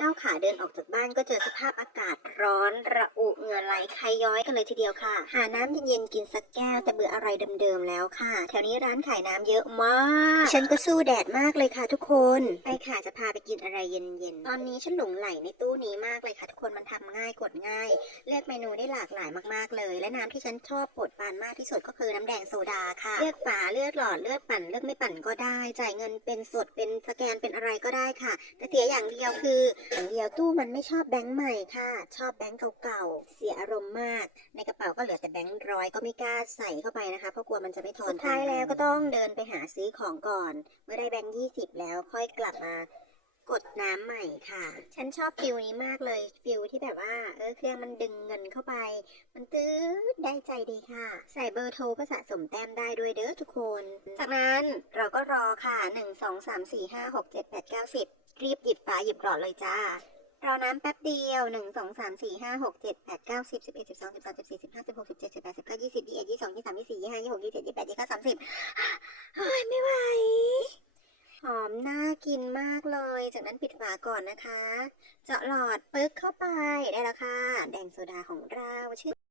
ก้าวขาเดินออกจากบ้านก็เจอสภาพอากาศร้อนระอุเหงื่อไหลใครย้อยกันเลยทีเดียวค่ะ หาน้ำเย็นๆกินสักแก้วแต่เบื่ออะไรเดิมๆแล้วค่ะ แถวนี้ร้านขายน้ำเยอะมาก ฉันก็สู้แดดมากเลยค่ะทุกคนไปค่ะจะพาไปกินอะไรเย็นๆ ตอนนี้ฉันหลงไหลในตู้นี้มากเลยค่ะทุกคนมันทำง่ายกดง่าย เลือกเมนูได้หลากหลายมากๆเลย และน้ำที่ฉันชอบปรดปานมากที่สุดก็คือน้ำแดงโซดาค่ะ เลือกฝาเลือกหลอดเลือกปั่นเลือกไม่ปั่นก็ได้ จ่ายเงินเป็นสดเป็นสแกนเป็นอะไรก็ได้ค่ะ แต่เสียอย่างเดียวคืออย่างเดียวตู้มันไม่ชอบแบงค์ใหม่ค่ะ ชอบแบงค์เก่าๆ เสียอารมณ์มาก ในกระเป๋าก็เหลือแต่แบงค์ร้อยก็ไม่กล้าใส่เข้าไปนะคะ เพราะกลัวมันจะไม่ทนสุดท้ายแล้วก็ต้องเดินไปหาซื้อของก่อน เมื่อได้แบงค์ยี่สิบแล้วค่อยกลับมากดน้ำใหม่ค่ะ ฉันชอบฟิลนี้มากเลย ฟิลที่แบบว่า เออ เครื่องมันดึงเงินเข้าไป มันตื้อได้ใจดีค่ะ ใส่เบอร์โทรก็สะสมแต้มได้ด้วยเด้อทุกคน จากนั้นเราก็รอค่ะ 1 2 3 4 5 6 7 8 9 10 รีบหยิบฝาหยิบหลอดเลยจ้ารอน้ำแป๊บเดียวหนึ่งสองสามสี่ห้าหกเจ็ดแปดเก้าสิบสิบเอ็ดสิบสองสิบสามสิบสี่สิบห้าสิบหกสิบเจ็ดสิบแปดสิบเก้ายี่สิบยี่สิบเอ็ดยี่สองยี่สิบสามยี่สิบสี่ยี่สิบห้ายี่สิบหกยี่สิบเจ็ดยี่สิบแปดยี่สิบเก้าสามสิบเฮ้ยไม่ไหว หอมน่ากินมากเลย จากนั้นปิดฝาก่อนนะคะ เจาะหลอดปึ๊กเข้าไปได้แล้วค่ะ แดงโซดาของเราชื่อ